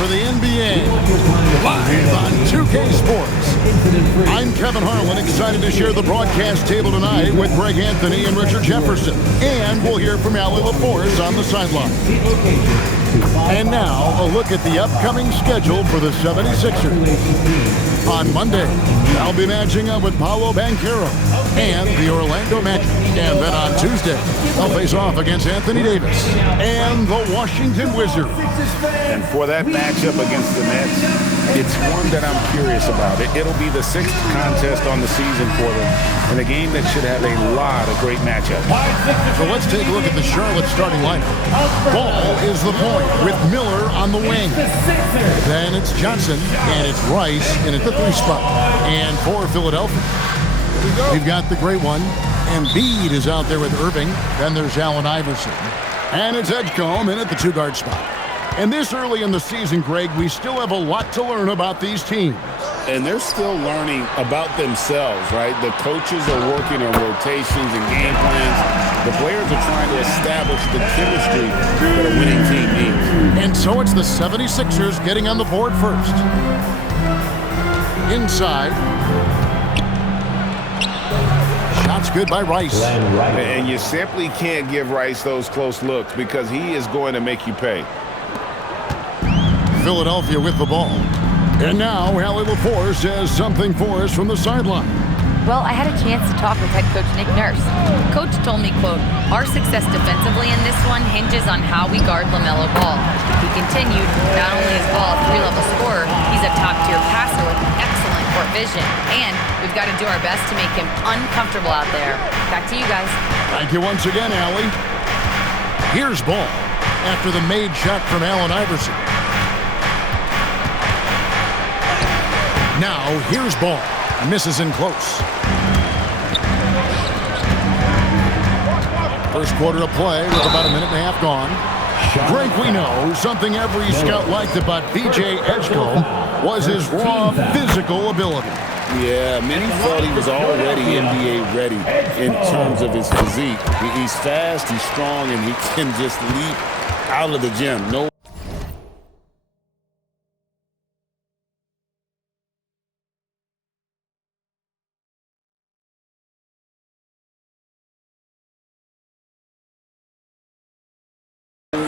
for the NBA, live on 2K Sports. I'm Kevin Harlan, excited to share the broadcast table tonight with Greg Anthony and Richard Jefferson. And we'll hear from Allie LaForce on the sideline. And now, a look at the upcoming schedule for the 76ers. On Monday, I'll be matching up with Paolo Banchero and the Orlando Magic. And then on Tuesday, they'll face off against Anthony Davis and the Washington Wizards. And for that matchup against the Nets, it's one that I'm curious about. It'll be the 6th contest on the season for them, and a game that should have a lot of great matchups. So let's take a look at the Charlotte starting lineup. Ball is the point with Miller on the wing. Then it's Johnson, and it's Rice in at the 3 spot. And for Philadelphia, we've got the great one. Embiid is out there with Irving. Then there's Allen Iverson. And it's Edgecombe in at the 2-guard spot. And this early in the season, Greg, we still have a lot to learn about these teams. And they're still learning about themselves, right? The coaches are working on rotations and game plans. The players are trying to establish the chemistry that a winning team needs. And so it's the 76ers getting on the board first. Inside. Shots good by Rice. And you simply can't give Rice those close looks because he is going to make you pay. Philadelphia with the ball. And now Allie LaForce has something for us from the sideline. Well, I had a chance to talk with head coach Nick Nurse. Coach told me, quote, "Our success defensively in this one hinges on how we guard LaMelo Ball." He continued, not only is Ball a 3-level scorer, he's a top-tier passer with excellent court vision. And we've got to do our best to make him uncomfortable out there. Back to you guys. Thank you once again, Allie. Here's Ball after the made shot from Allen Iverson. Now, here's Ball. Misses in close. First quarter of play with about a minute and a half gone. Greg, we know something every scout liked about VJ Edgecombe was his raw physical ability. Yeah, many thought he was already NBA ready in terms of his physique. He's fast, he's strong, and he can just leap out of the gym. No.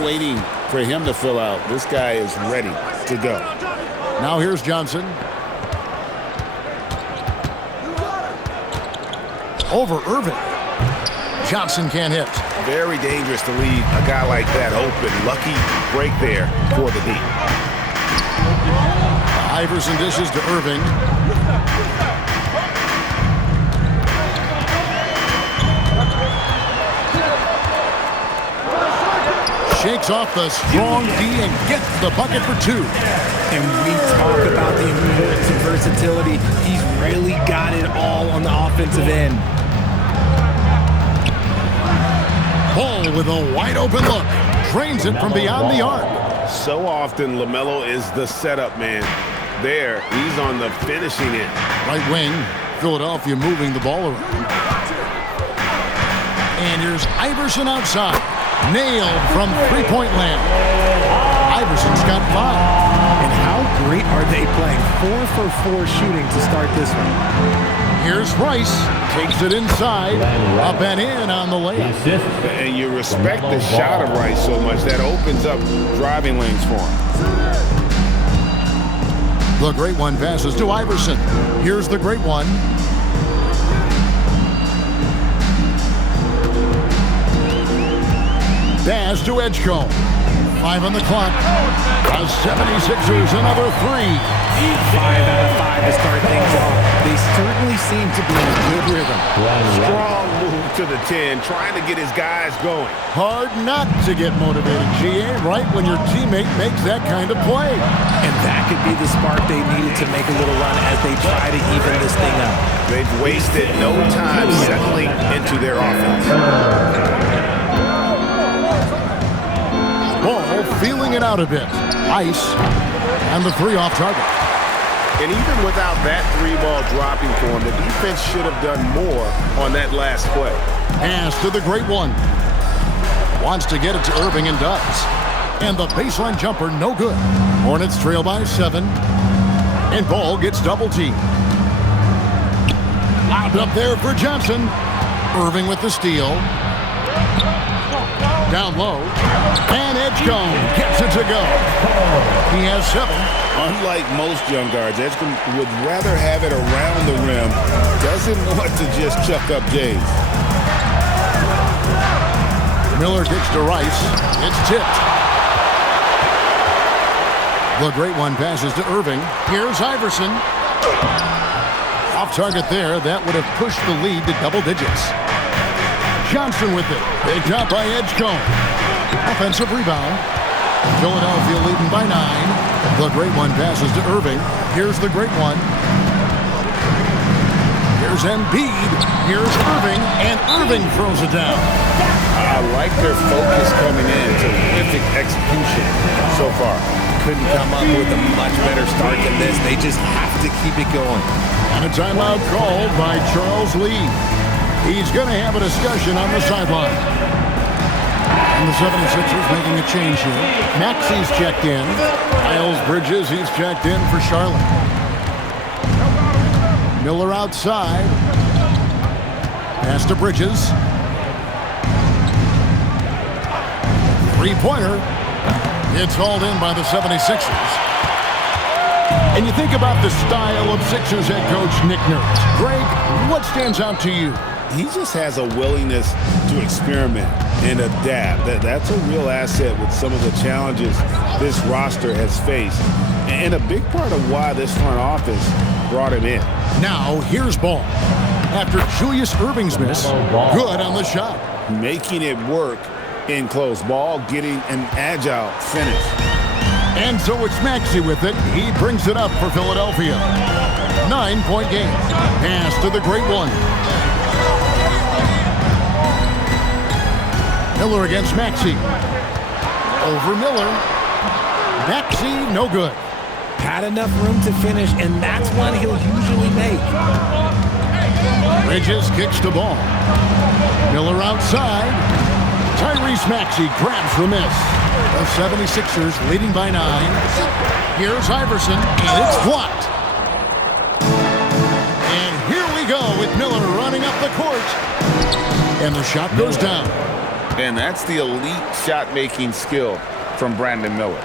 Waiting for him to fill out. This guy is ready to go. Now here's Johnson. Over Irving. Johnson can't hit. Very dangerous to leave a guy like that open. Lucky break there for the D. Iverson dishes to Irving. Shakes off the strong D and gets the bucket for 2. And we talk about the importance of versatility. He's really got it all on the offensive end. Ball with a wide open look. Drains it from beyond the arc. So often LaMelo is the setup man. There, he's on the finishing end. Right wing, Philadelphia moving the ball around. And here's Iverson outside. Nailed from three-point land. Iverson's got 5. And how great are they playing? 4 for 4 shooting to start this one. Here's Rice. Takes it inside. Up and in on the layup. And you respect the shot of Rice so much. That opens up driving lanes for him. The great one passes to Iverson. Here's the great one. Pass to Edgecombe. 5 on the clock. The 76ers, another 3. 5 out of 5 to start things off. They certainly seem to be in a good rhythm. Strong move to the 10, trying to get his guys going. Hard not to get motivated, GA, right when your teammate makes that kind of play. And that could be the spark they needed to make a little run as they try to even this thing up. They've wasted no time settling into their offense. Ball feeling it out a bit. Ice and the 3 off target. And even without that 3-ball dropping for him, the defense should have done more on that last play. Pass to the great one. Wants to get it to Irving and does. And the baseline jumper, no good. Hornets trail by 7. And ball gets double teamed. Lobbed up there for Johnson. Irving with the steal. Down low. And Edgecombe gets it to go. He has 7. Unlike most young guards, Edgecombe would rather have it around the rim. Doesn't want to just chuck up Jays. Miller kicks to Rice. It's tipped. The great one passes to Irving. Here's Iverson. Off target there. That would have pushed the lead to double digits. Johnson with it. Picked up by Edgecombe. Offensive rebound. Philadelphia leading by 9. The great one passes to Irving. Here's the great one. Here's Embiid. Here's Irving. And Irving throws it down. I like their focus coming in. Terrific execution so far. Couldn't come up with a much better start than this. They just have to keep it going. And a timeout called by Charles Lee. He's going to have a discussion on the sideline. And the 76ers making a change here. Maxey's checked in. Miles Bridges, he's checked in for Charlotte. Miller outside. Pass to Bridges. Three-pointer. It's hauled in by the 76ers. And you think about the style of Sixers head coach Nick Nurse. Greg, what stands out to you? He just has a willingness to experiment and adapt. That's a real asset with some of the challenges this roster has faced. And a big part of why this front office brought him in. Now, here's Ball. After Julius Irving's miss, good on the shot. Making it work in close. Ball getting an agile finish. And so it's Maxey with it. He brings it up for Philadelphia. 9-point game. Pass to the great one. Miller against Maxey. Over Miller. Maxey, no good. Had enough room to finish, and that's one he'll usually make. Bridges kicks the ball. Miller outside. Tyrese Maxey grabs the miss. The 76ers leading by 9. Here's Iverson, and it's blocked. And here we go with Miller running up the court. And the shot goes down. And that's the elite shot-making skill from Brandon Miller.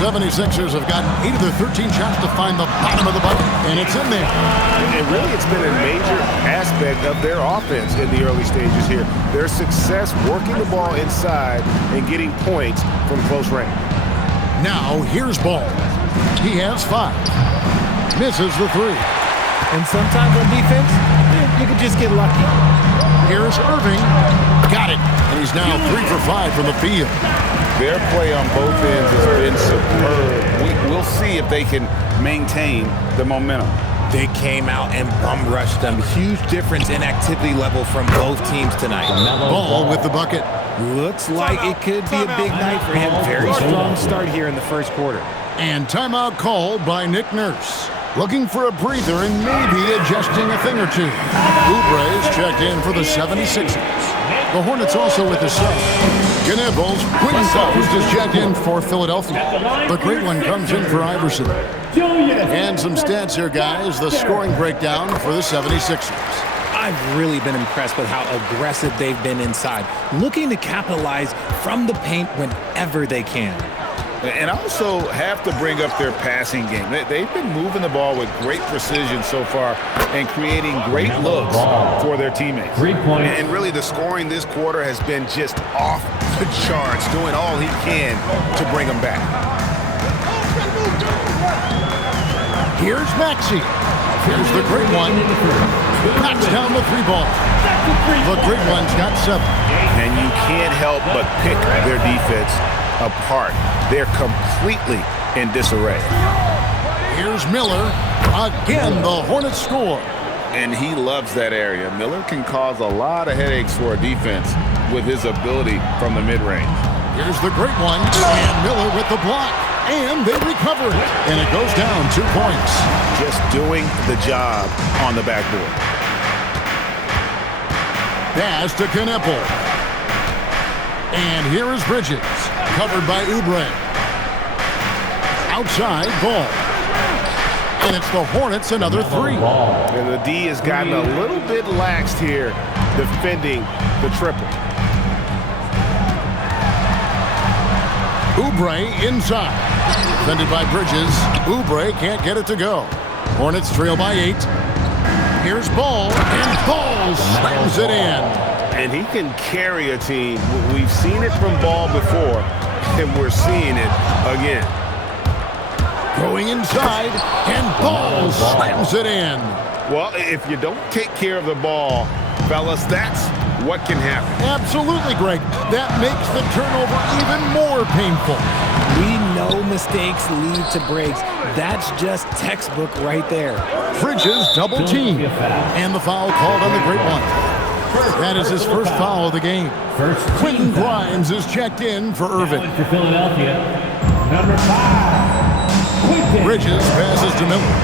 76ers have gotten 8 of their 13 shots to find the bottom of the bucket, and it's in there. And really, it's been a major aspect of their offense in the early stages here. Their success working the ball inside and getting points from close range. Now, here's Ball. He has 5. Misses the 3. And sometimes on defense, you can just get lucky. Here's Irving. Got it. And he's now 3 for 5 from the field. Their play on both ends has been superb. We'll see if they can maintain the momentum. They came out and bum rushed them. Huge difference in activity level from both teams tonight. Ball with the bucket. Looks like it could be a big night for him. Very strong start here in the first quarter. And timeout called by Nick Nurse. Looking for a breather and maybe adjusting a thing or two. Oubre is checked in for the 76ers. The Hornets also with the sub. Knueppels, Quinn Coast is checked in for Philadelphia. The great one comes in for Iverson. And some stats here, guys. The scoring breakdown for the 76ers. I've really been impressed with how aggressive they've been inside, looking to capitalize from the paint whenever they can. And also have to bring up their passing game. They've been moving the ball with great precision so far and creating great looks for their teammates. And really the scoring this quarter has been just off the charts, doing all he can to bring them back. Here's Maxey. Here's the great one. Knocks down the 3 ball. The great one's got 7. And you can't help but pick their defense apart. They're completely in disarray. Here's Miller. Again, the Hornets score. And he loves that area. Miller can cause a lot of headaches for a defense with his ability from the mid-range. Here's the great one. And Miller with the block. And they recover it. And it goes down 2 points. Just doing the job on the backboard. Pass to Knueppel. And here is Bridges. Covered by Oubre. Outside, Ball. And it's the Hornets, another three. And the D has gotten a little bit laxed here defending the triple. Oubre inside. Defended by Bridges. Oubre can't get it to go. Hornets trail by 8. Here's Ball, and Ball slams it in. And he can carry a team. We've seen it from Ball before, and we're seeing it again. Going inside, and Ball slams it in. Well, if you don't take care of the ball, fellas, that's what can happen. Absolutely, Greg. That makes the turnover even more painful. We know mistakes lead to breaks. That's just textbook right there. Bridges double team. And the foul called on the Great One. That is his first foul of the game. Quentin Grimes is checked in for Irving. For Philadelphia, number 5, Quentin. Bridges passes to Miller.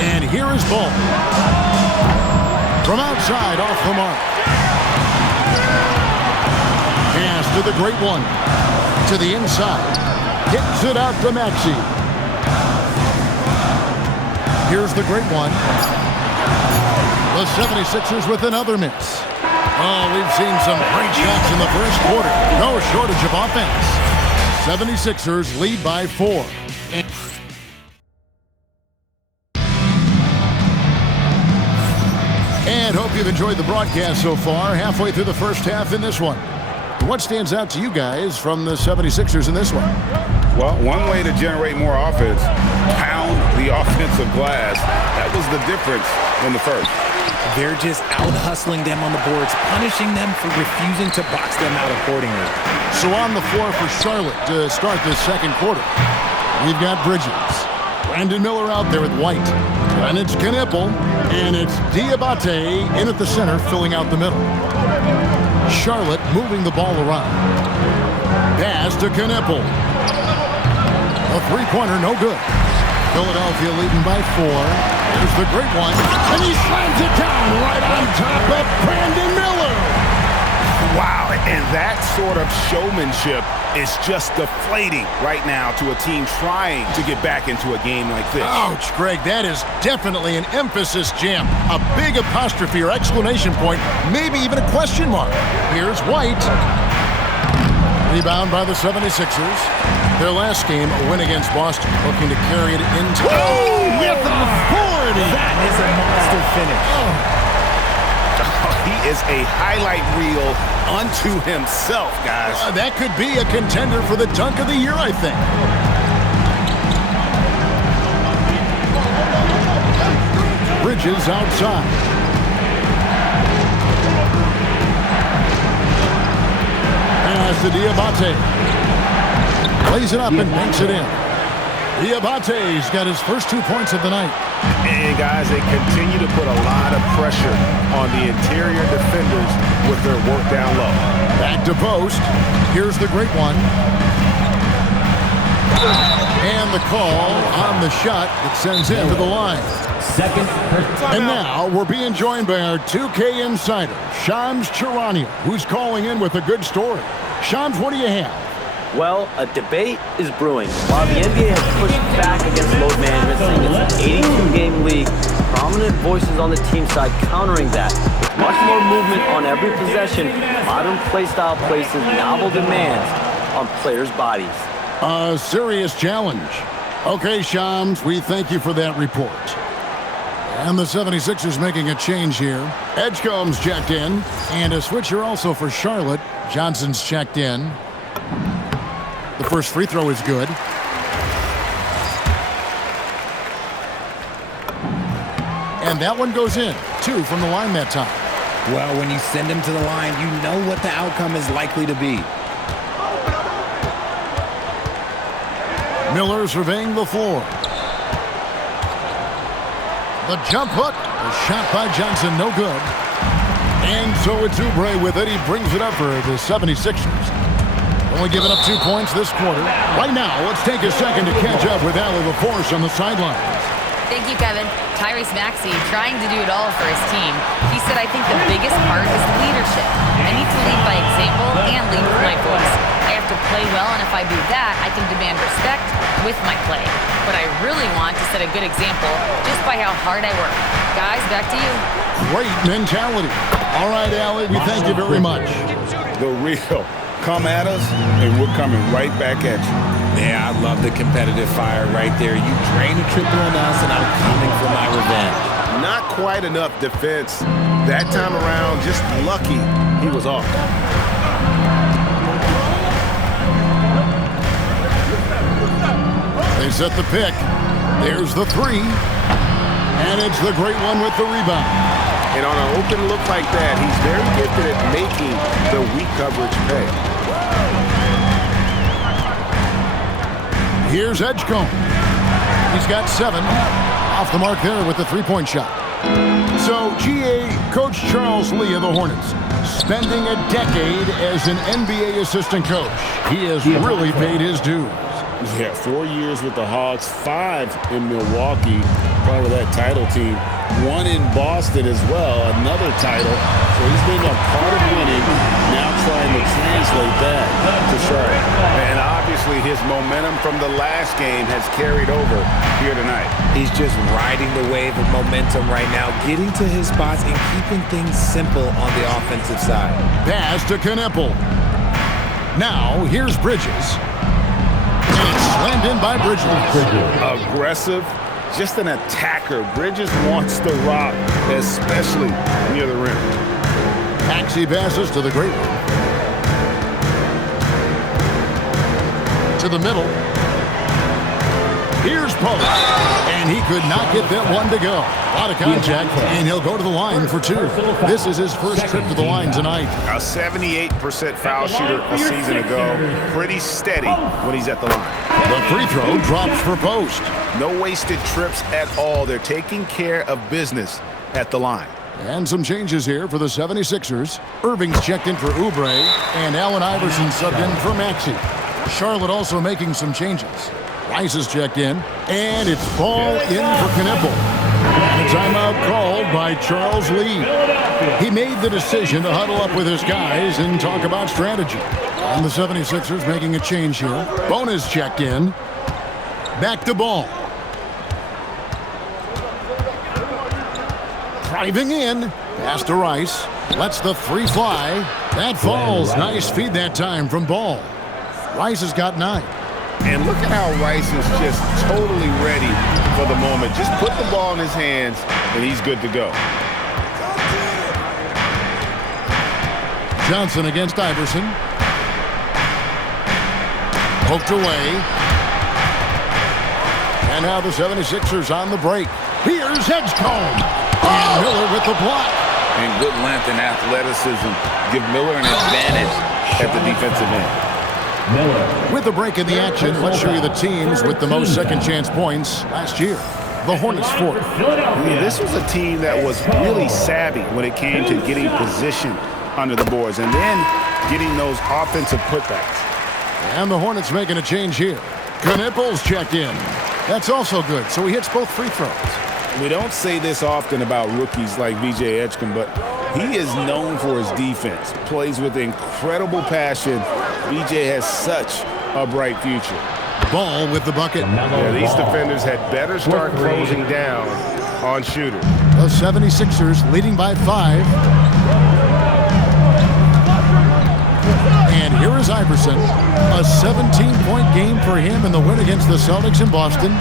And here is Ball. From outside, off the mark. Pass to the Great One. To the inside. Hits it out to Maxey. Here's the Great One. The 76ers with another miss. Oh, we've seen some great shots in the first quarter. No shortage of offense. 76ers lead by 4. And hope you've enjoyed the broadcast so far. Halfway through the first half in this one. What stands out to you guys from the 76ers in this one? Well, one way to generate more offense, pound the offensive glass. That was the difference in the first. They're just out-hustling them on the boards, punishing them for refusing to box them out accordingly. So on the floor for Charlotte to start this second quarter, we've got Bridges. Brandon Miller out there with White. And it's Knipple. And it's Diabate in at the center, filling out the middle. Charlotte moving the ball around. Pass to Knipple. A three-pointer, no good. Philadelphia leading by 4. Here's the Great One. And he slams it down right on top of Brandon Miller. Wow, and that sort of showmanship is just deflating right now to a team trying to get back into a game like this. Ouch, Greg, that is definitely an emphasis jam. A big apostrophe or exclamation point, maybe even a question mark. Here's White. Rebound by the 76ers. Their last game, a win against Boston, looking to carry it into... Oh, with authority! That is a monster finish. He is a highlight reel unto himself, guys. That could be a contender for the dunk of the year, I think. Bridges outside. Pass to Diabate. Plays it up and banks it in. Diabate's got his first 2 points of the night. And guys, they continue to put a lot of pressure on the interior defenders with their work down low. Back to post. Here's the Great One. And the call on the shot that sends him to the line. Second. And now we're being joined by our 2K insider, Shams Charania, who's calling in with a good story. Shams, what do you have? Well, a debate is brewing. While the NBA has pushed back against load management, saying it's an 82-game league, prominent voices on the team side countering that. With much more movement on every possession, modern play style places novel demands on players' bodies. A serious challenge. Okay, Shams, we thank you for that report. And the 76ers making a change here. Edgecombe's checked in. And a switcher also for Charlotte. Johnson's checked in. The first free throw is good. And that one goes in. 2 from the line that time. Well, when you send him to the line, you know what the outcome is likely to be. Miller surveying the floor. The jump hook. A shot by Johnson, no good. And so it's Oubre with it. He brings it up for the 76ers. Only giving up 2 points this quarter. Right now, let's take a second to catch up with Allie LaForce on the sidelines. Thank you, Kevin. Tyrese Maxey trying to do it all for his team. He said, I think the biggest part is leadership. I need to lead by example and lead with my voice. I have to play well, and if I do that, I can demand respect with my play. But I really want to set a good example just by how hard I work. Guys, back to you. Great mentality. All right, Allie, we thank you very much. The real. Come at us, and we're coming right back at you. Yeah, I love the competitive fire right there. You drain a triple on us, and I'm coming for my revenge. Not quite enough defense. That time around, just lucky he was off. They set the pick. There's the three. And it's the great one with the rebound. And on an open look like that, he's very gifted at making the weak coverage pay. Here's Edgecombe. He's got 7. Off the mark there with the three-point shot. So, GA, Coach Charles Lee of the Hornets, spending a decade as an NBA assistant coach. He has really paid his dues. Yeah, 4 years with the Hawks, 5 in Milwaukee, part of that title team. 1 in Boston as well, another title. So he's been a part of winning, now trying to translate that to Charlotte. And obviously his momentum from the last game has carried over here tonight. He's just riding the wave of momentum right now, getting to his spots and keeping things simple on the offensive side. Pass to Knueppel. Now, here's Bridges. And it's slammed in by Bridges. Aggressive, just an attacker. Bridges wants the rock, especially near the rim. Maxey passes to the great one. To the middle. Here's Pope. And he could not get that one to go. A lot of contact, and he'll go to the line for 2. This is his first trip to the line tonight. A 78% foul shooter a season ago. Pretty steady when he's at the line. The free throw drops for Post. No wasted trips at all. They're taking care of business at the line. And some changes here for the 76ers. Irving's checked in for Oubre, and Allen Iverson subbed in for Maxey. Charlotte also making some changes. Rice is checked in, and it's ball in for Knueppel. And a timeout called by Charles Lee. He made the decision to huddle up with his guys and talk about strategy. And the 76ers making a change here. Bonus checked in. Back to Ball. Driving in. Pass to Rice. Lets the 3 fly. That falls. Nice feed that time from Ball. Rice has got 9. And look at how Rice is just totally ready for the moment. Just put the ball in his hands, and he's good to go. Johnson against Iverson. Poked away. And now the 76ers on the break. Here's Edgecombe. And Miller with the block. And good length and athleticism give Miller an advantage at the defensive end. With a break in the action, let's show you the teams with the most second-chance points last year. The Hornets 4th. This was a team that was really savvy when it came to getting position under the boards and then getting those offensive putbacks. And the Hornets making a change here. Knueppel's checked in. That's also good, so he hits both free throws. We don't say this often about rookies like VJ Edgecombe, but he is known for his defense. Plays with incredible passion. VJ has such a bright future. Ball with the bucket. Yeah, these defenders had better start closing down on shooters. The 76ers leading by 5. And here is Iverson. A 17-point game for him in the win against the Celtics in Boston.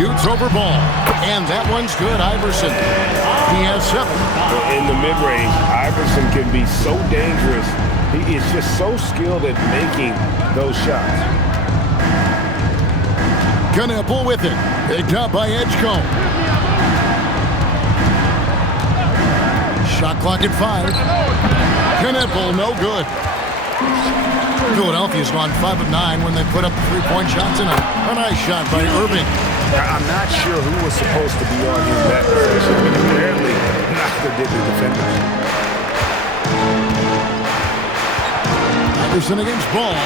Shoots over Ball. And that one's good, Iverson. He has 7. In the mid-range, Iverson can be so dangerous. He is just so skilled at making those shots. Knueppel with it. Picked up by Edgecombe. Shot clock at 5. Knueppel, no good. Philadelphia's gone 5 of 9 when they put up 3-point shots tonight. A nice shot by Irving. I'm not sure who was supposed to be on his that position, but apparently neither did the defenders. Iverson against Ball.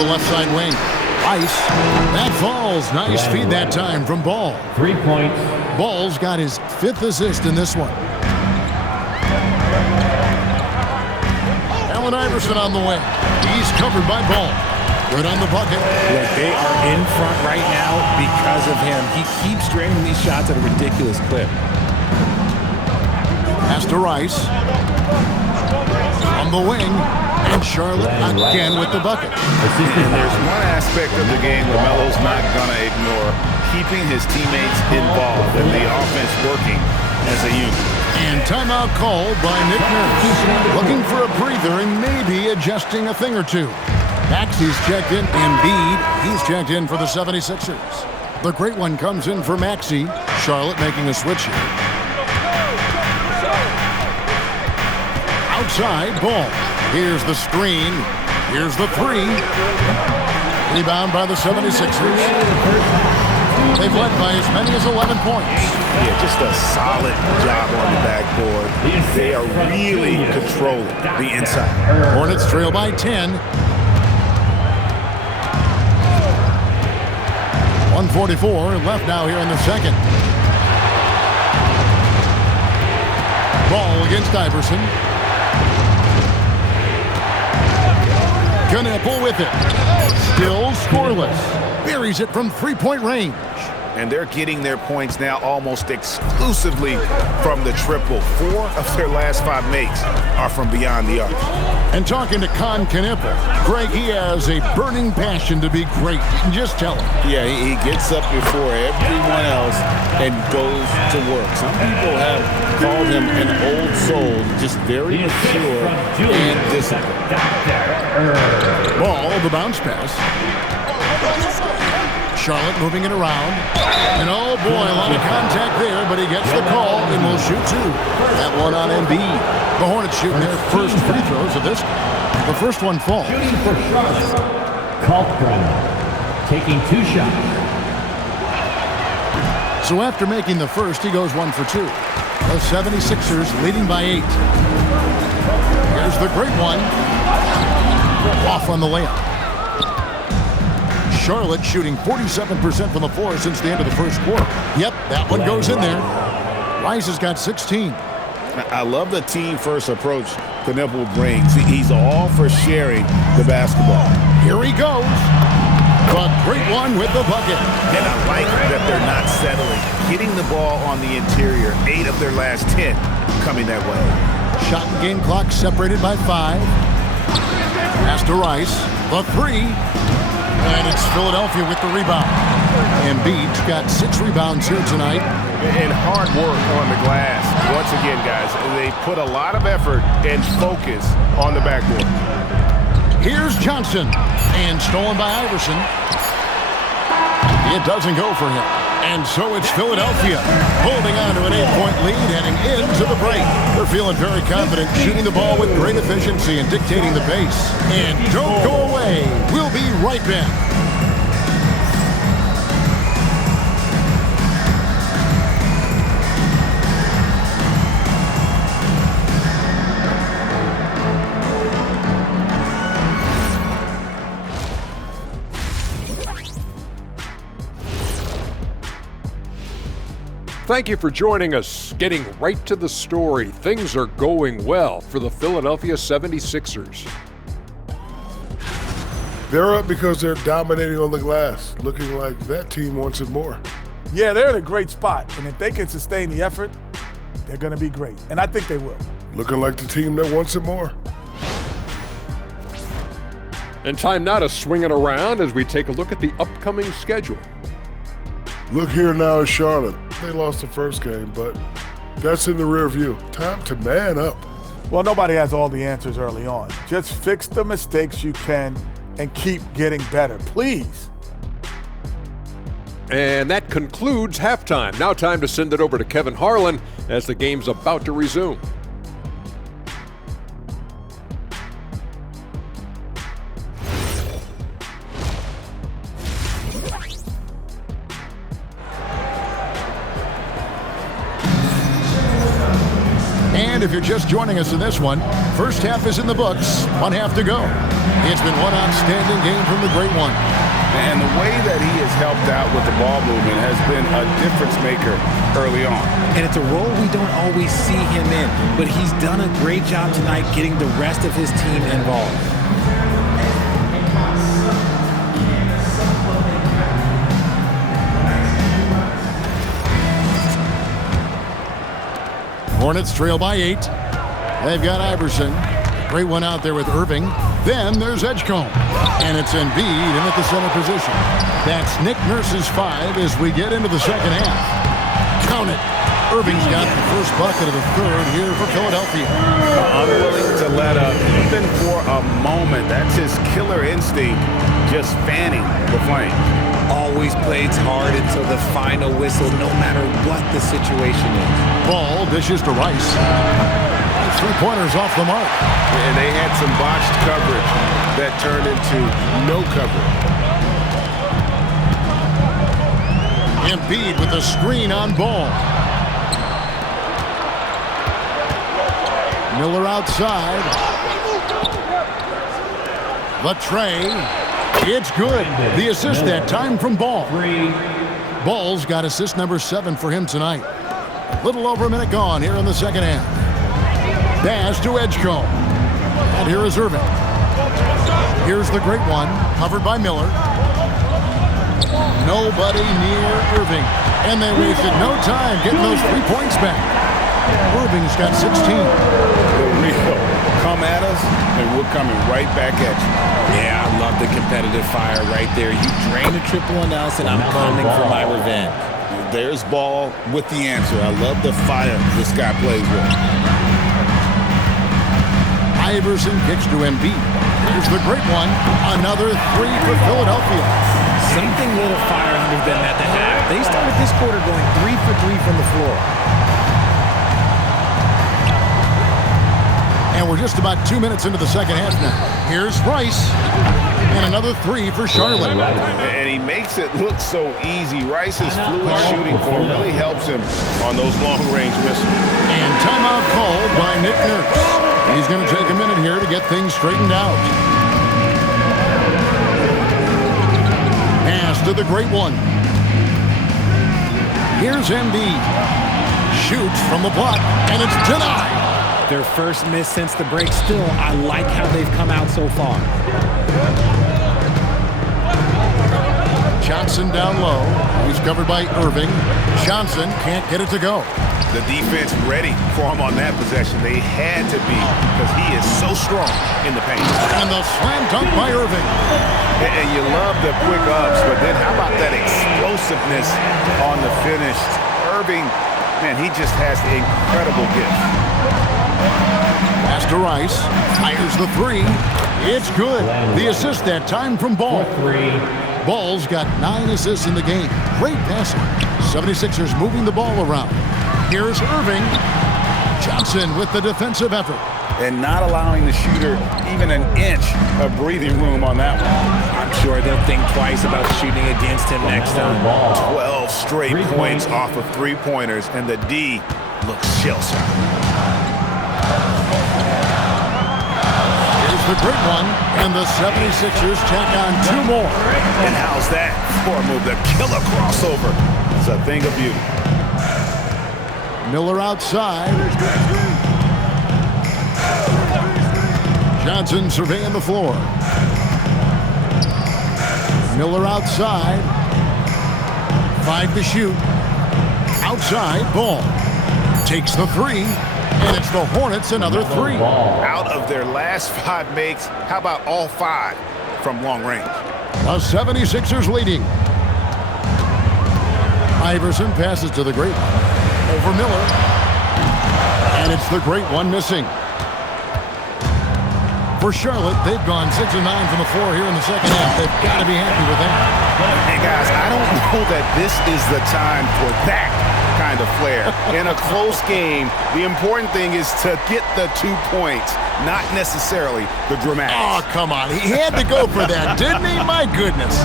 the left side wing. Rice. That falls. Nice feed that time from Ball. 3 points. Ball's got his 5th assist in this one. Allen Iverson on the way. He's covered by Ball. Right on the bucket. Look, they are in front right now because of him. He keeps draining these shots at a ridiculous clip. Pass to Rice. On the wing. And Charlotte again with the bucket. And there's one aspect of the game LaMelo's not going to ignore, keeping his teammates involved and the offense working as a unit. And timeout called by Nick Nurse. Looking for a breather and maybe adjusting a thing or two. Maxey's checked in. Embiid, he's checked in for the 76ers. The great one comes in for Maxey. Charlotte making a switch here. Outside, Ball. Here's the screen. Here's the three. Rebound by the 76ers. They've led by as many as 11 points. Yeah, just a solid job on the backboard. They are really controlling the inside. Hornets trail by 10. 1:44 left now here in the second. Ball against Iverson. Knueppel with it. Still scoreless. Buries it from three-point range. And they're getting their points now almost exclusively from the triple. 4 of their last 5 makes are from beyond the arc. And talking to Con Knueppel, Greg, he has a burning passion to be great. You can just tell him. Yeah, he gets up before everyone else and goes to work. Some people have called him an old soul, just very mature and disciplined. Ball, the bounce pass. Charlotte moving it around. And oh boy, a lot of contact there, but he gets the call and will shoot 2. That one on Embiid. The Hornets shooting their first free throws of this. The first one falls. Shooting for Charlotte. Kalkbrenner taking 2 shots. So after making the first, he goes 1 for 2. The 76ers leading by 8. Here's the great one. Off on the layup. Charlotte shooting 47% from the floor since the end of the first quarter. Yep, that one goes in there. Rice has got 16. I love the team-first approach Knueppel brings. He's all for sharing the basketball. Here he goes. The great one with the bucket. And I like that they're not settling. Getting the ball on the interior, 8 of their last 10 coming that way. Shot and game clock separated by 5. Pass to Rice. The 3. And it's Philadelphia with the rebound. Embiid's got 6 rebounds here tonight. And hard work on the glass. Once again, guys, they put a lot of effort and focus on the backboard. Here's Johnson. And stolen by Iverson. It doesn't go for him. And so it's Philadelphia holding on to an 8-point lead heading into the break. They're feeling very confident, shooting the ball with great efficiency and dictating the pace. And don't go away. We'll be right back. Thank you for joining us. Getting right to the story, things are going well for the Philadelphia 76ers. They're up because they're dominating on the glass, looking like that team wants it more. Yeah, they're in a great spot, and if they can sustain the effort, they're going to be great, and I think they will. Looking like the team that wants it more. And time now to swing it around as we take a look at the upcoming schedule. Look here now at Charlotte. They lost the first game, but that's in the rear view. Time to man up. Well, nobody has all the answers early on. Just fix the mistakes you can and keep getting better, please. And that concludes halftime. Now time to send it over to Kevin Harlan as the game's about to resume. And if you're just joining us in this one, first half is in the books, 1 half to go. It's been one outstanding game from the Great One. And the way that he has helped out with the ball movement has been a difference maker early on. And it's a role we don't always see him in, but he's done a great job tonight getting the rest of his team involved. Hornets trail by 8. They've got Iverson. Great one out there with Irving. Then there's Edgecombe. And it's Embiid in at the center position. That's Nick Nurse's 5 as we get into the second half. Count it. Irving's got the first bucket of the third here for Philadelphia. Unwilling to let up, even for a moment. That's his killer instinct, just fanning the flame. Always plays hard until the final whistle, no matter what the situation is. Ball dishes to Rice. 3-pointers off the mark. And they had some botched coverage that turned into no coverage. Embiid with a screen on Ball. Miller outside. The tray. It's good. The assist that time from Ball. Ball's got assist number 7 for him tonight. A little over a minute gone here in the second half. Pass to Edgecombe. And here is Irving. Here's the Great One, covered by Miller. Nobody near Irving. And they wasted no time getting those 3 points back. Irving's got 16. The real come at us, and we're coming right back at you. Yeah, I love the competitive fire right there. You drain a triple on us, and I'm coming for my revenge. There's Ball with the answer. I love the fire this guy plays with. Iverson kicks to Embiid. Here's the Great One. Another 3 for Philadelphia. Something lit a fire under them at the half. They started this quarter going 3 for 3 from the floor. And we're just about 2 minutes into the second half now. Here's Rice. And another 3 for Charlotte. And he makes it look so easy. Rice's fluid shooting form really helps him on those long-range misses. And timeout called by Nick Nurse. He's going to take a minute here to get things straightened out. Pass to the Great One. Here's Embiid. Shoots from the block, and it's denied. Their first miss since the break. Still, I like how they've come out so far. Johnson down low. He's covered by Irving. Johnson can't get it to go. The defense ready for him on that possession. They had to be because he is so strong in the paint. And the slam dunk by Irving. And you love the quick ups, but then how about that explosiveness on the finish? Irving, man, he just has the incredible gift. Pass to Rice. Fires the 3. It's good. The assist that time from Ball. Ball's got 9 assists in the game. Great passing. 76ers moving the ball around. Here's Irving. Johnson with the defensive effort. And not allowing the shooter even an inch of breathing room on that one. I'm sure they'll think twice about shooting against him next time. 12 straight points off of 3-pointers, and the D looks shell-shocked. Here's the Great One, and the 76ers tack on 2 more. And how's that for a move? The killer crossover. It's a thing of beauty. Miller outside. Johnson surveying the floor. Miller outside. 5 to shoot. Outside, Ball. Takes the 3, and it's the Hornets another 3. Out of their last 5 makes, how about all 5 from long range? The 76ers leading. Iverson passes to the Great One. Over Miller. And it's the Great One missing. For Charlotte, they've gone 6 of 9 from the floor here in the second half. They've got to be happy with that. Hey, guys, I don't know that this is the time for that kind of flair. In a close game, the important thing is to get the 2 points, not necessarily the dramatics. Oh, come on. He had to go for that, didn't he? My goodness.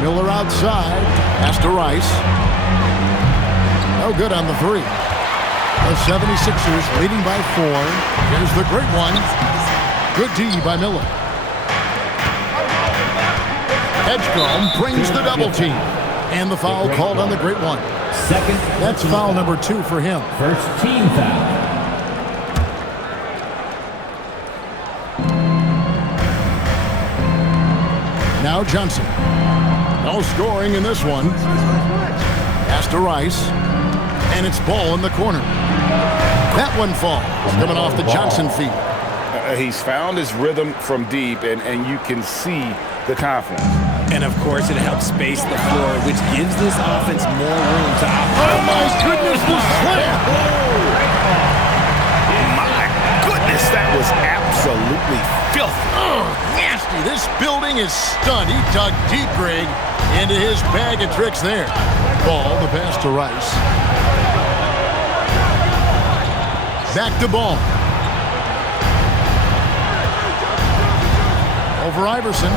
Miller outside. Pass to Rice. No good on the three. The 76ers leading by 4. Here's the great one. Good D by Miller. Edgecombe brings the double team. And the foul called on the great one. Second. That's foul number 2 for him. First team foul. Now Johnson. No scoring in this one. Pass to Rice. And it's Ball in the corner. That one falls. Coming off the Johnson feed. He's found his rhythm from deep, and you can see the confidence. And, of course, it helps space the floor, which gives this offense more room to operate. Oh, my goodness, the slam! My goodness, that was absolutely filthy. Oh, nasty. This building is stunned. He dug deep, Greg, into his bag of tricks there. Ball, the pass to Rice. Back to Ball. Over Iverson.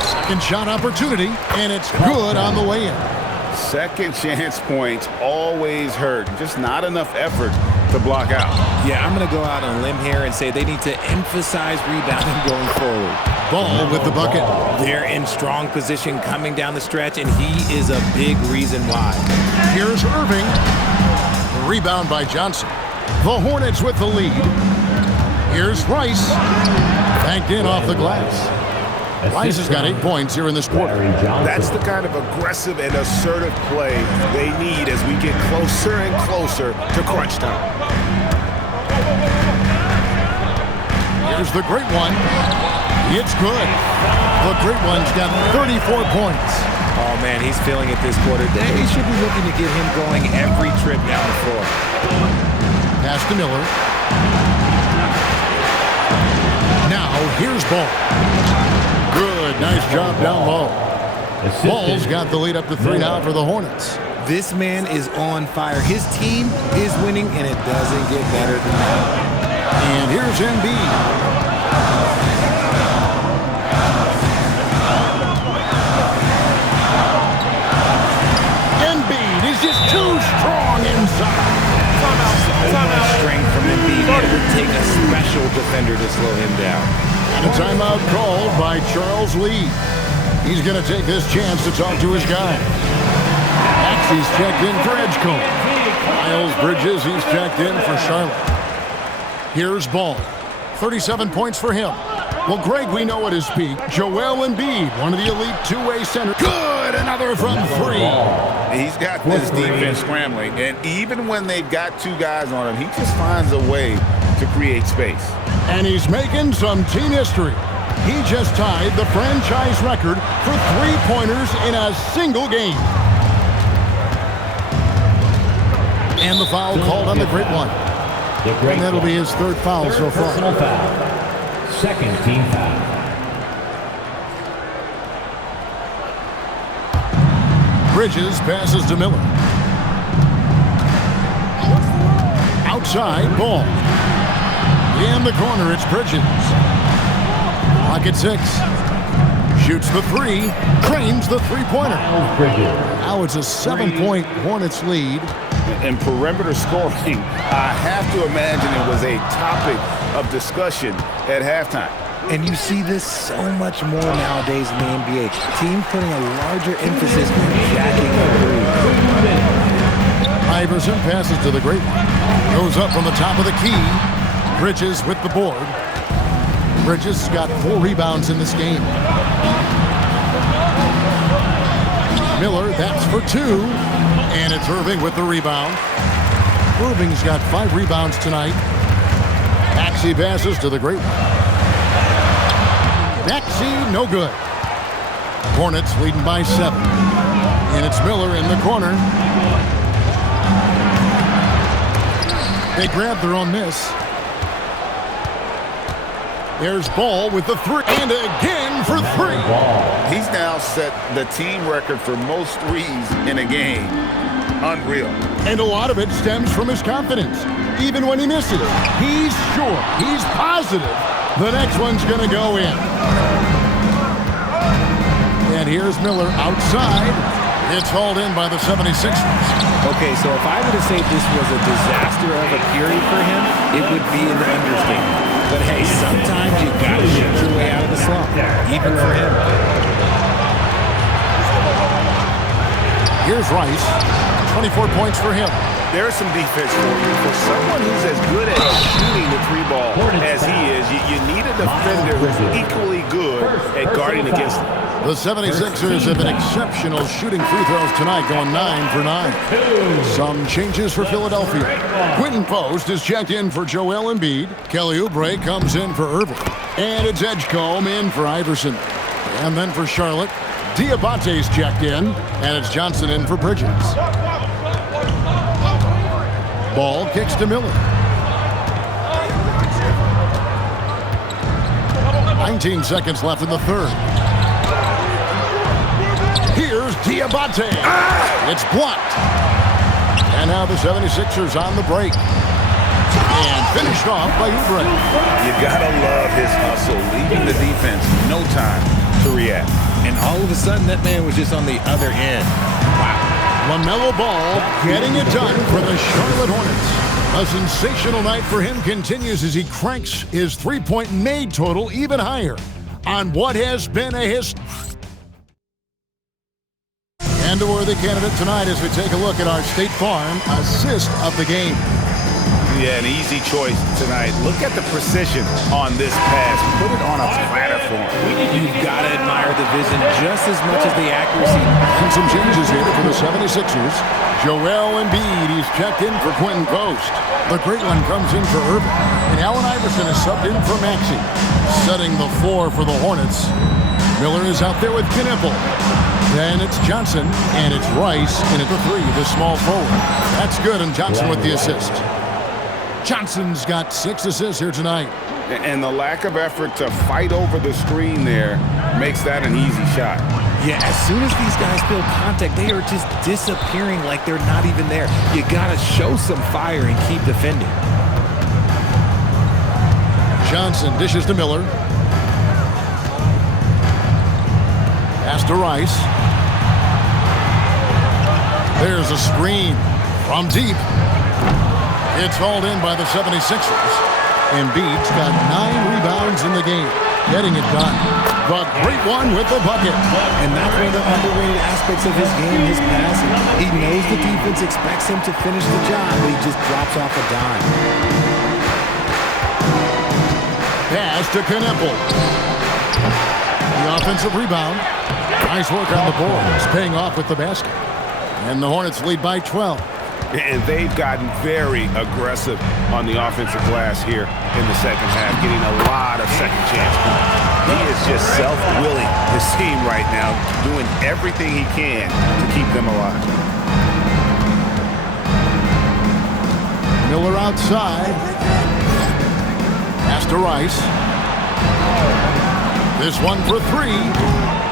Second shot opportunity, and it's good on the way in. Second chance points always hurt. Just not enough effort to block out. Yeah, I'm going to go out on a limb here and say they need to emphasize rebounding going forward. Ball with the bucket. They're in strong position coming down the stretch, and he is a big reason why. Here's Irving. The rebound by Johnson. The Hornets with the lead. Here's Rice. Banked in off the glass. Rice has got 8 points here in this quarter. That's the kind of aggressive and assertive play they need as we get closer and closer to crunch time. Here's the great one. It's good. The great one's got 34 points. Oh, man, he's feeling it this quarter. They should be looking to get him going every trip down the floor. Pass to Miller. Now, here's Ball. Good, nice job down low. Ball's got the lead up to 3 now for the Hornets. This man is on fire. His team is winning, and it doesn't get better than that. And here's Embiid. Embiid is just too strong inside. So much strength from Embiid. It would take a special defender to slow him down. And a timeout called by Charles Lee. He's going to take this chance to talk to his guy. Maxey's checked in for Edgecombe. Miles Bridges, he's checked in for Charlotte. Here's Ball. 37 points for him. Well, Greg, we know at his peak, Joel Embiid, one of the elite two-way centers. Good, another from 3. He's got this defense scrambling, and even when they've got 2 guys on him, he just finds a way to create space. And he's making some team history. He just tied the franchise record for 3-pointers in a single game. And the foul called on the great one. And that'll be his 3rd foul so far. Second team foul. Bridges passes to Miller. Outside, Ball. In the corner, it's Bridges. Clock at 6. Shoots the 3. Drains the 3-pointer. Now it's a 7-point Hornets lead. And perimeter scoring, I have to imagine it was a topic of discussion at halftime. And you see this so much more nowadays in the NBA. Teams putting a larger emphasis on jacking up threes. Iverson passes to the great one. Goes up from the top of the key. Bridges with the board. Bridges got 4 rebounds in this game. Miller, that's for 2. And it's Irving with the rebound. Irving's got 5 rebounds tonight. Maxey passes to the great one. Maxey, no good. Hornets leading by 7. And it's Miller in the corner. They grab their own miss. There's Ball with the 3, and again for 3. He's now set the team record for most threes in a game. Unreal. And a lot of it stems from his confidence. Even when he misses, he's sure, he's positive the next one's going to go in. And here's Miller outside. It's hauled in by the 76ers. Okay, so if I were to say this was a disaster of a period for him, it would be an understatement. But hey, sometimes you gotta shoot your way out of the slump, even for him. Here's Rice. 24 points for him. There's some defense for you. For someone who's as good at shooting the three ball as he is, you need a defender who's equally good at guarding against him. The 76ers have been exceptional shooting free throws tonight, going 9 for 9. Some changes for Philadelphia. Quentin Post is checked in for Joel Embiid. Kelly Oubre comes in for Irving. And it's Edgecombe in for Iverson. And then for Charlotte, Diabate's checked in, and it's Johnson in for Bridges. Ball kicks to Miller. 19 seconds left in the third. Here's Diabate. It's blocked. And now the 76ers on the break. And finished off by Oubre. You gotta love his hustle, leaving the defense no time to react. And all of a sudden, that man was just on the other end. Wow. LaMelo Ball getting it done for the Charlotte Hornets. A sensational night for him continues as he cranks his three-point made total even higher on what has been a history. And a worthy candidate tonight as we take a look at our State Farm assist of the game. Yeah, an easy choice tonight. Look at the precision on this pass. Put it on a platter for him. You've got to admire the vision just as much as the accuracy. And some changes here for the 76ers. Joel Embiid, he's checked in for Quentin Post. The great one comes in for Irving. And Allen Iverson is subbed in for Maxey. Setting the floor for the Hornets. Miller is out there with Knipple. Then it's Johnson, and it's Rice in at the three, the small forward. That's good, and Johnson with the assist. Johnson's got 6 assists here tonight. And the lack of effort to fight over the screen there makes that an easy shot. Yeah, as soon as these guys feel contact, they are just disappearing like they're not even there. You got to show some fire and keep defending. Johnson dishes to Miller. Pass to Rice. There's a screen from deep. It's hauled in by the 76ers. Embiid's got 9 rebounds in the game. Getting it done. The great one with the bucket. And that's one of the underrated aspects of his game, his passing. He knows the defense expects him to finish the job, but he just drops off a dime. Pass to Knipple. The offensive rebound. Nice work on the boards, paying off with the basket. And the Hornets lead by 12. And they've gotten very aggressive on the offensive glass here in the second half, getting a lot of second chance points. He is just self-willing, his team right now, doing everything he can to keep them alive. Miller outside. Pass to Rice. This one for 3.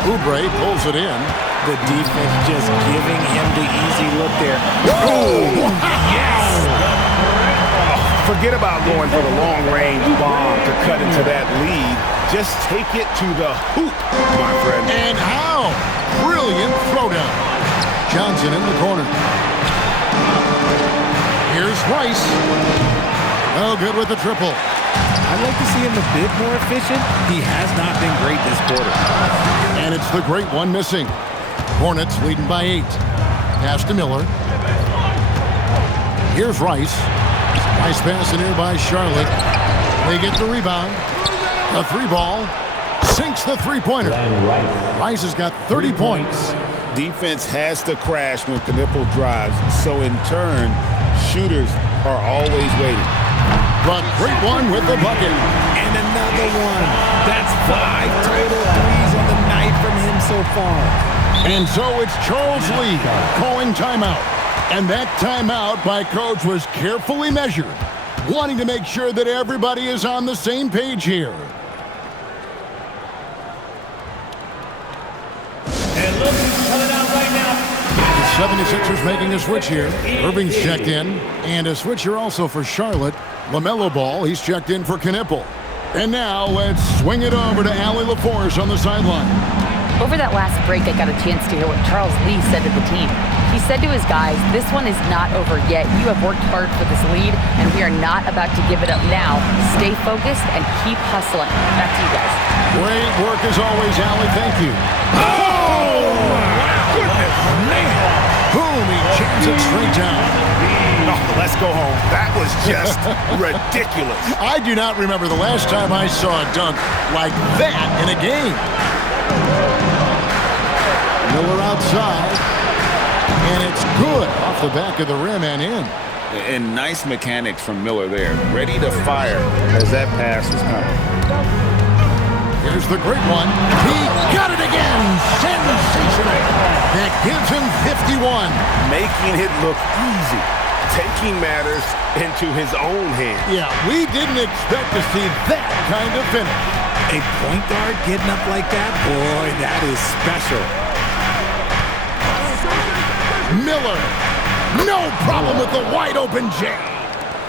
Oubre pulls it in. The defense just giving him the easy look there. Oh, yes! Forget about going for the long-range bomb to cut into that lead. Just take it to the hoop, my friend. And how? Brilliant throwdown. Johnson in the corner. Here's Rice. Oh, good with the triple. I'd like to see him a bit more efficient. He has not been great this quarter. And it's the great one missing. Hornets leading by 8. Pass to Miller. Here's Rice. Nice pass in here by Charlotte. They get the rebound. A 3-ball. Sinks the three-pointer. Rice has got 30 points. Defense has to crash when Knipple drives, so in turn, shooters are always waiting. But great one with the bucket. And another one. That's 5 total threes on the night from him so far. And so it's Charles Lee calling timeout. And that timeout by Coach was carefully measured, wanting to make sure that everybody is on the same page here. And look who's coming out right now. The 76ers making a switch here. Irving's checked in. And a switch here also for Charlotte. LaMelo Ball, he's checked in for Knipple. And now let's swing it over to Allie LaForce on the sideline. Over that last break, I got a chance to hear what Charles Lee said to the team. He said to his guys, "This one is not over yet. You have worked hard for this lead, and we are not about to give it up now. Stay focused and keep hustling." Back to you guys. Great work as always, Allie. Thank you. Oh, my goodness, man. Boom, he jams it straight down. Oh, let's go home. That was just ridiculous. I do not remember the last time I saw a dunk like that in a game. Miller outside, and it's good off the back of the rim and in. And nice mechanics from Miller there. Ready to fire as that pass is coming. Here's the great one. He got it again. Sensational. That gives him 51. Making it look easy. Taking matters into his own hands. Yeah, we didn't expect to see that kind of finish. A point guard getting up like that? Boy, that is special. Miller, no problem with the wide open J.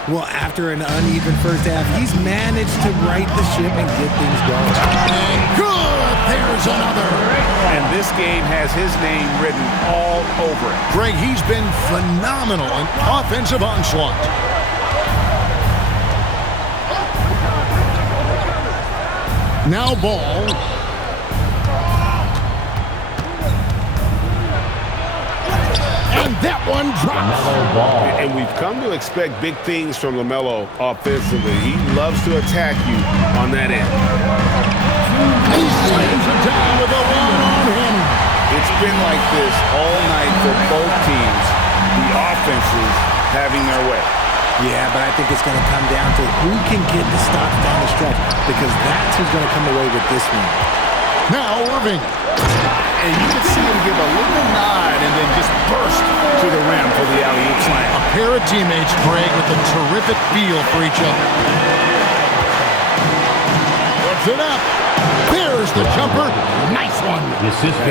Well, after an uneven first half, he's managed to right the ship and get things going. And good, there's another. And this game has his name written all over it. Greg, he's been phenomenal in offensive onslaught. Now ball. And that one drops. And we've come to expect big things from LaMelo offensively. He loves to attack you on that end. He slams it down with a one on him. It's been like this all night for both teams. The offenses having their way. Yeah, but I think it's going to come down to who can get the stops down the stretch, because that's who's going to come away with this one. Now Irving. And you can see him give a little nod and then just burst to the rim for the alley-oop slam. A pair of teammates, Greg, with a terrific feel for each other. Puts it up. There's the jumper. Nice one.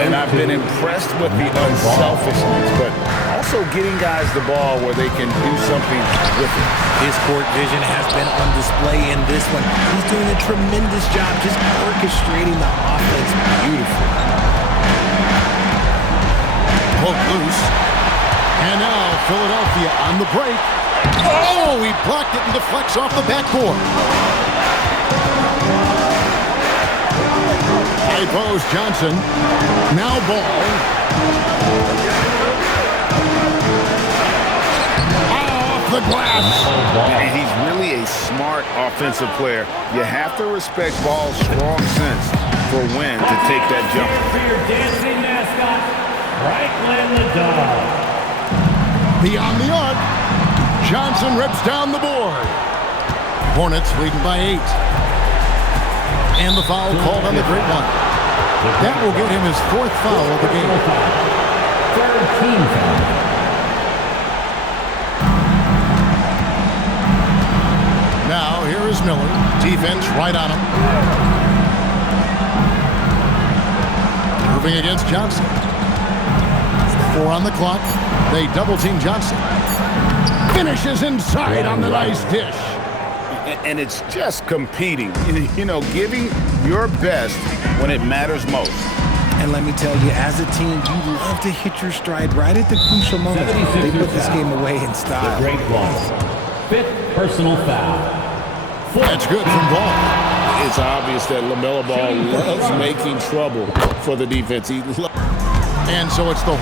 And I've been impressed with the unselfishness, but also getting guys the ball where they can do something with it. His court vision has been on display in this one. He's doing a tremendous job just orchestrating the offense beautifully. Hook loose. And now Philadelphia on the break. Oh, he blocked it and deflects off the backboard. High post Johnson. Now ball. Off the glass. And he's really a smart offensive player. You have to respect Ball's strong sense for when to take that jump. For your dancing mascot, Franklin the Dog. Beyond the arc. Johnson rips down the board. Hornets leading by 8. And the foul called on the great one. That will get him his 4th foul of the game. 3rd team foul. Now, here is Miller. Defense right on him. Moving against Johnson. 4 on the clock. They double-team Johnson. Finishes inside on the nice dish. And it's just competing. You know, giving your best when it matters most. And let me tell you, as a team, you love to hit your stride right at the crucial moment. They put this game away in style. Great one. 5th personal foul. That's good from Ball. It's obvious that LaMelo Ball loves making trouble for the defense. And so it's the